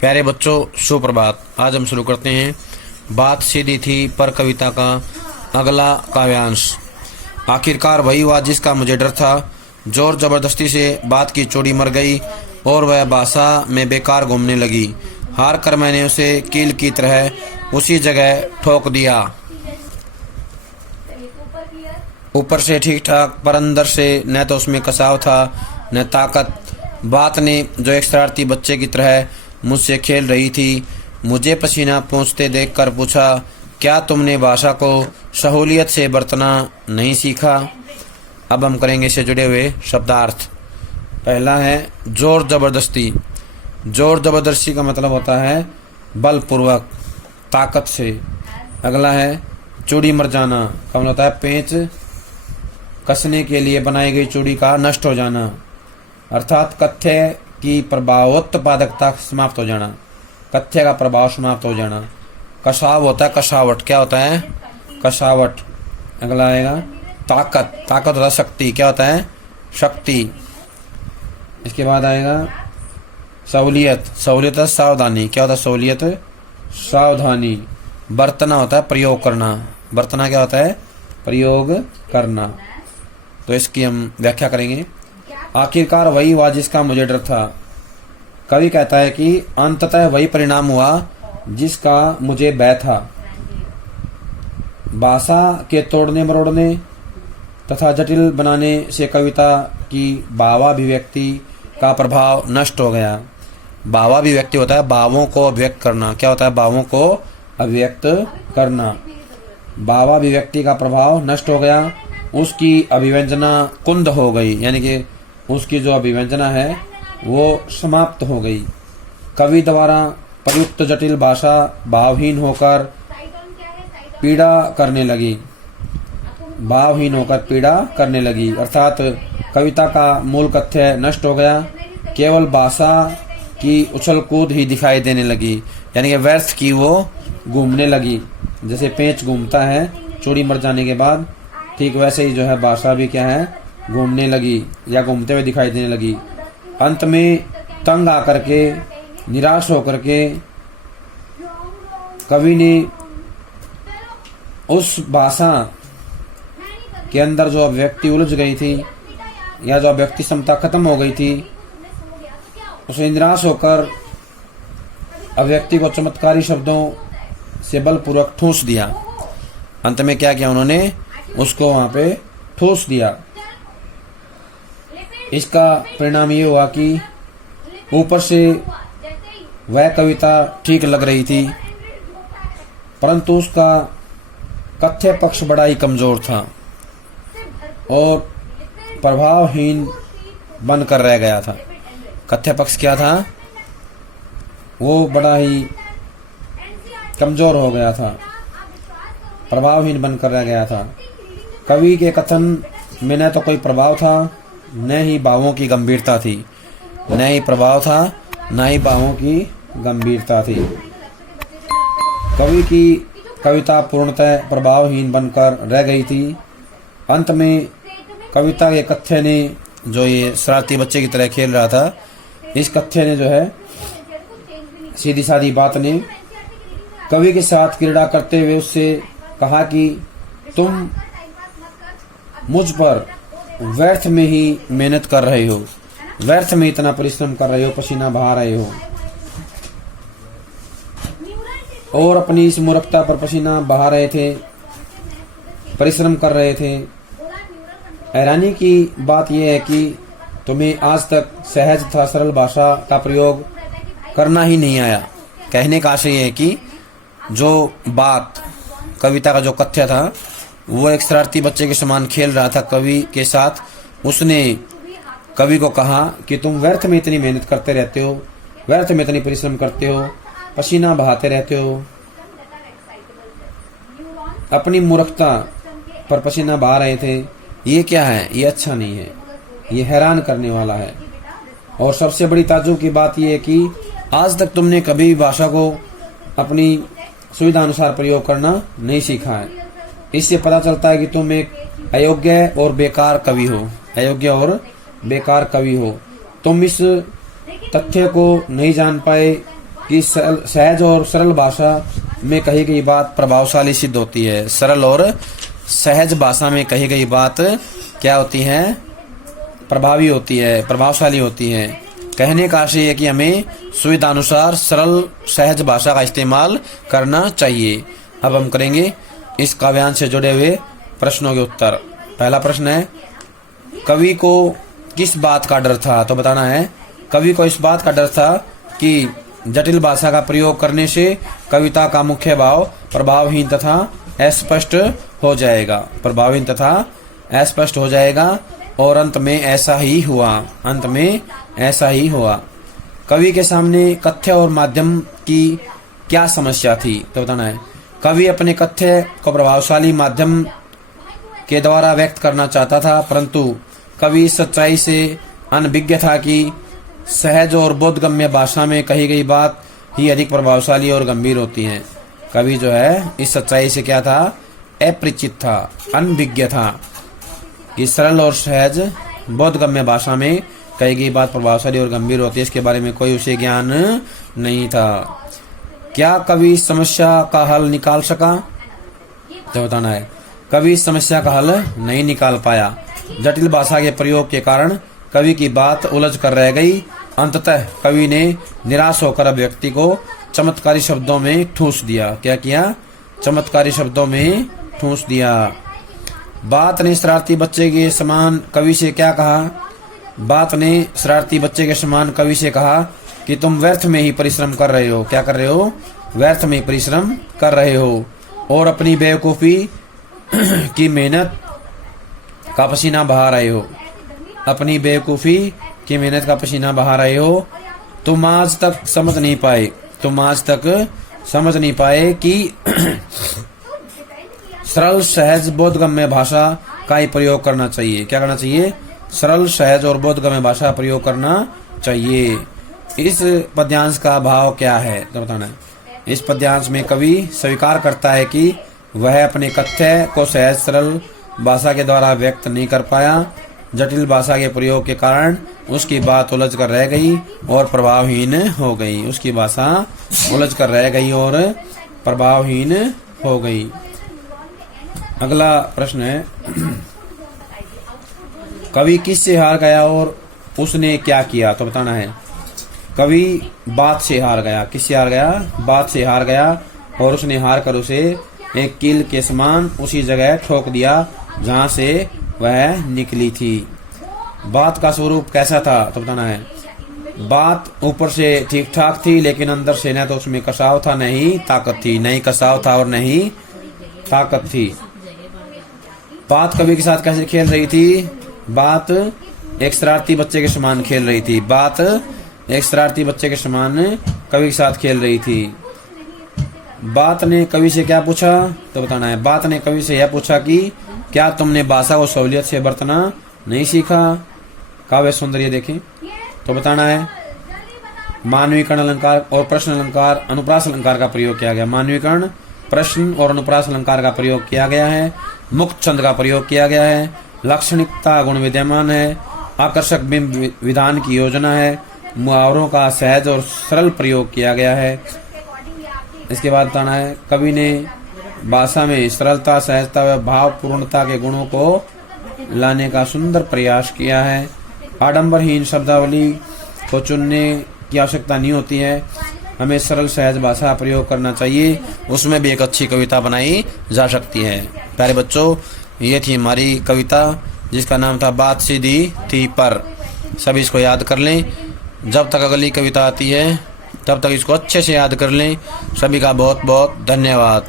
प्यारे बच्चों, सुप्रभात। आज हम शुरू करते हैं बात सीधी थी पर कविता का अगला काव्यांश। आखिरकार वही हुआ जिसका मुझे डर था। जोर जबरदस्ती से बात की चोरी मर गई और वह भाषा में बेकार घूमने लगी। हार कर मैंने उसे कील की तरह उसी जगह ठोक दिया। ऊपर से ठीक ठाक पर अंदर से न तो उसमें कसाव था न ताकत। बात ने जो एक शरारती बच्चे की तरह मुझसे खेल रही थी, मुझे पसीना पोंछते देखकर पूछा, क्या तुमने भाषा को सहूलियत से बरतना नहीं सीखा? अब हम करेंगे इससे जुड़े हुए शब्दार्थ। पहला है जोर जबरदस्ती। जोर जबरदस्ती का मतलब होता है बलपूर्वक, ताकत से। अगला है चूड़ी मर जाना का मतलब होता है पेंच कसने के लिए बनाई गई चूड़ी का नष्ट हो जाना, अर्थात कथ्य की प्रभावोत्पादकता समाप्त हो जाना, कथ्य का प्रभाव समाप्त हो जाना। कसाव होता है कसावट। क्या होता है? कसावट। अगला आएगा ताकत। ताकत होता है शक्ति। क्या होता है? शक्ति। इसके बाद आएगा सहूलियत। सहूलियत है सावधानी। क्या होता है सहूलियत? सावधानी। बरतना होता है प्रयोग करना। बरतना क्या होता है? प्रयोग करना। तो इसकी हम व्याख्या करेंगे। आखिरकार वही हुआ जिसका मुझे डर था। कवि कहता है कि अंततः वही परिणाम हुआ जिसका मुझे भय था। भाषा के तोड़ने मरोड़ने तथा जटिल बनाने से कविता की भावाभिव्यक्ति का प्रभाव नष्ट हो गया। भावाभिव्यक्ति होता है भावों को अभिव्यक्त करना। क्या होता है? भावों को अभिव्यक्त करना। भावाभिव्यक्ति का प्रभाव नष्ट हो गया। उसकी अभिव्यंजना कुंद हो गई, यानी कि उसकी जो अभिव्यंजना है वो समाप्त हो गई। कवि द्वारा प्रयुक्त जटिल भाषा भावहीन होकर पीड़ा करने लगी। भावहीन होकर पीड़ा करने लगी, अर्थात कविता का मूल कथ्य नष्ट हो गया। केवल भाषा की उछल कूद ही दिखाई देने लगी, यानी कि व्यर्थ की वो घूमने लगी। जैसे पेंच घूमता है चूड़ी मर जाने के बाद, ठीक वैसे ही जो है भाषा भी क्या है? घूमने लगी या घूमते हुए दिखाई देने लगी। अंत में तंग आकर के, निराश होकर के कवि ने उस भाषा के अंदर जो अभिव्यक्ति उलझ गई थी या जो अभिव्यक्ति क्षमता खत्म हो गई थी, उसे निराश होकर अभिव्यक्ति को चमत्कारी शब्दों से बलपूर्वक ठूंस दिया। अंत में क्या किया उन्होंने? उसको वहां पे ठूंस दिया। इसका परिणाम ये हुआ कि ऊपर से वह कविता ठीक लग रही थी, परंतु उसका कथ्य पक्ष बड़ा ही कमजोर था और प्रभावहीन बनकर रह गया था। कथ्य पक्ष क्या था? वो बड़ा ही कमजोर हो गया था, प्रभावहीन बनकर रह गया था। कवि के कथन में न तो कोई प्रभाव था, न ही भावों की गंभीरता थी। न ही प्रभाव था, न ही भावों की गंभीरता थी। कवि की कविता पूर्णतः प्रभावहीन बनकर रह गई थी। अंत में कविता के कथ्य ने, जो ये शरारती बच्चे की तरह खेल रहा था, इस कथ्य ने जो है, सीधी सादी बात ने कवि के साथ क्रीड़ा करते हुए उससे कहा कि तुम मुझ पर व्यर्थ में ही मेहनत कर रहे हो, व्यर्थ में इतना परिश्रम कर रहे हो, पसीना बहा रहे हो और अपनी इस मूर्खता पर पसीना बहा रहे थे, परिश्रम कर रहे थे। हैरानी की बात यह है कि तुम्हें आज तक सहज तथा सरल भाषा का प्रयोग करना ही नहीं आया। कहने का आशय है कि जो बात कविता का जो कथ्य था, वो एक शरारती बच्चे के समान खेल रहा था कवि के साथ। उसने कवि को कहा कि तुम व्यर्थ में इतनी मेहनत करते रहते हो, व्यर्थ में इतनी परिश्रम करते हो, पसीना बहाते रहते हो, अपनी मूर्खता पर पसीना बहा रहे थे। ये क्या है? ये अच्छा नहीं है, ये हैरान करने वाला है। और सबसे बड़ी ताज्जुब की बात यह है कि आज तक तुमने कभी भाषा को अपनी सुविधा अनुसार प्रयोग करना नहीं सीखा है। इससे पता चलता है कि तुम एक अयोग्य और बेकार कवि हो, अयोग्य और बेकार कवि हो। तुम इस तथ्य को नहीं जान पाए कि सहज और सरल भाषा में कही गई बात प्रभावशाली सिद्ध होती है। सरल और सहज भाषा में कही गई बात क्या होती है? प्रभावी होती है, प्रभावशाली होती है। कहने का आशय है कि हमें सुविधानुसार सरल सहज भाषा का इस्तेमाल करना चाहिए। अब हम करेंगे इस काव्यांश से जुड़े हुए प्रश्नों के उत्तर। पहला प्रश्न है, कवि को किस बात का डर था? तो बताना है, कवि को इस बात का डर था कि जटिल भाषा का प्रयोग करने से कविता का मुख्य भाव प्रभावहीन तथा अस्पष्ट हो जाएगा। प्रभावहीन तथा अस्पष्ट हो जाएगा और अंत में ऐसा ही हुआ। अंत में ऐसा ही हुआ। कवि के सामने कथ्य और माध्यम की क्या समस्या थी? तो बताना है, कवि अपने कथ्य को प्रभावशाली माध्यम के द्वारा व्यक्त करना चाहता था, परंतु कवि इस सच्चाई से अनभिज्ञ था कि सहज और बोधगम्य भाषा में कही गई बात ही अधिक प्रभावशाली और गंभीर होती है। कवि जो है इस सच्चाई से क्या था? अपरिचित था, अनभिज्ञ था कि सरल और सहज बोधगम्य भाषा में कही गई बात प्रभावशाली और गंभीर होती है, इसके बारे में कोई उसे ज्ञान नहीं था। क्या कवि इस समस्या का हल निकाल सका? तो बताना है, कवि इस समस्या का हल नहीं निकाल पाया। जटिल भाषा के प्रयोग के कारण कवि की बात उलझ कर रह गई। अंततः कवि ने निराश होकर अभिव्यक्ति को चमत्कारी शब्दों में ठूंस दिया। क्या किया? चमत्कारी शब्दों में ठूंस दिया। बात ने शरारती बच्चे के समान कवि से क्या कहा? बात ने शरारती बच्चे के समान कवि से कहा कि तुम व्यर्थ में ही परिश्रम कर रहे हो। क्या कर रहे हो? व्यर्थ में परिश्रम कर रहे हो और अपनी बेवकूफी की मेहनत का पसीना बहा रहे हो। अपनी बेवकूफी की मेहनत का पसीना बहा रहे हो। तुम आज तक समझ नहीं पाए कि सरल सहज बोधगम्य भाषा का ही प्रयोग करना चाहिए। क्या करना चाहिए? सरल सहज और बोधगम्य भाषा प्रयोग करना चाहिए। इस पद्यांश का भाव क्या है? तो बताना है, इस पद्यांश में कवि स्वीकार करता है कि वह अपने कथ्य को सहज सरल भाषा के द्वारा व्यक्त नहीं कर पाया। जटिल भाषा के प्रयोग के कारण उसकी बात उलझ कर रह गई और प्रभावहीन हो गई। उसकी भाषा उलझ कर रह गई और प्रभावहीन हो गई। अगला प्रश्न है, कवि किससे हार गया और उसने क्या किया? तो बताना है, कवि बात से हार गया। किससे हार गया? बात से हार गया और उसने हार कर उसे एक कील के समान उसी जगह ठोक दिया जहां से वह निकली थी। बात का स्वरूप कैसा था? तो बताना है, बात ऊपर से ठीक ठाक थी, लेकिन अंदर से न तो उसमें कसाव था, न ही ताकत थी। नहीं कसाव था और न ही ताकत थी। बात कवि के साथ कैसे खेल रही थी? बात एक शरारती बच्चे के समान खेल रही थी। बात एक शरारती बच्चे के समान कवि के साथ खेल रही थी। बात ने कवि से क्या पूछा? तो बताना है, बात ने कवि से यह पूछा कि क्या तुमने भाषा को सहूलियत से बरतना नहीं सीखा? काव्य सौंदर्य देखें। तो बताना है, मानवीकरण अलंकार और प्रश्न अलंकार अनुप्रास अलंकार का प्रयोग किया गया। मानवीकरण, प्रश्न और अनुप्रास अलंकार का प्रयोग किया गया है। मुक्त छंद का प्रयोग किया गया है। लाक्षणिकता गुण विद्यमान है। आकर्षक बिंब विधान की योजना है। मुहावरों का सहज और सरल प्रयोग किया गया है। इसके बाद बताना है, कवि ने भाषा में सरलता, सहजता व भावपूर्णता के गुणों को लाने का सुंदर प्रयास किया है। आडंबरहीन शब्दावली को चुनने की आवश्यकता नहीं होती है। हमें सरल सहज भाषा प्रयोग करना चाहिए, उसमें भी एक अच्छी कविता बनाई जा सकती है। प्यारे बच्चों, ये थी हमारी कविता जिसका नाम था बात सीधी थी पर। सभी इसको याद कर लें। जब तक अगली कविता आती है तब तक इसको अच्छे से याद कर लें। सभी का बहुत बहुत धन्यवाद।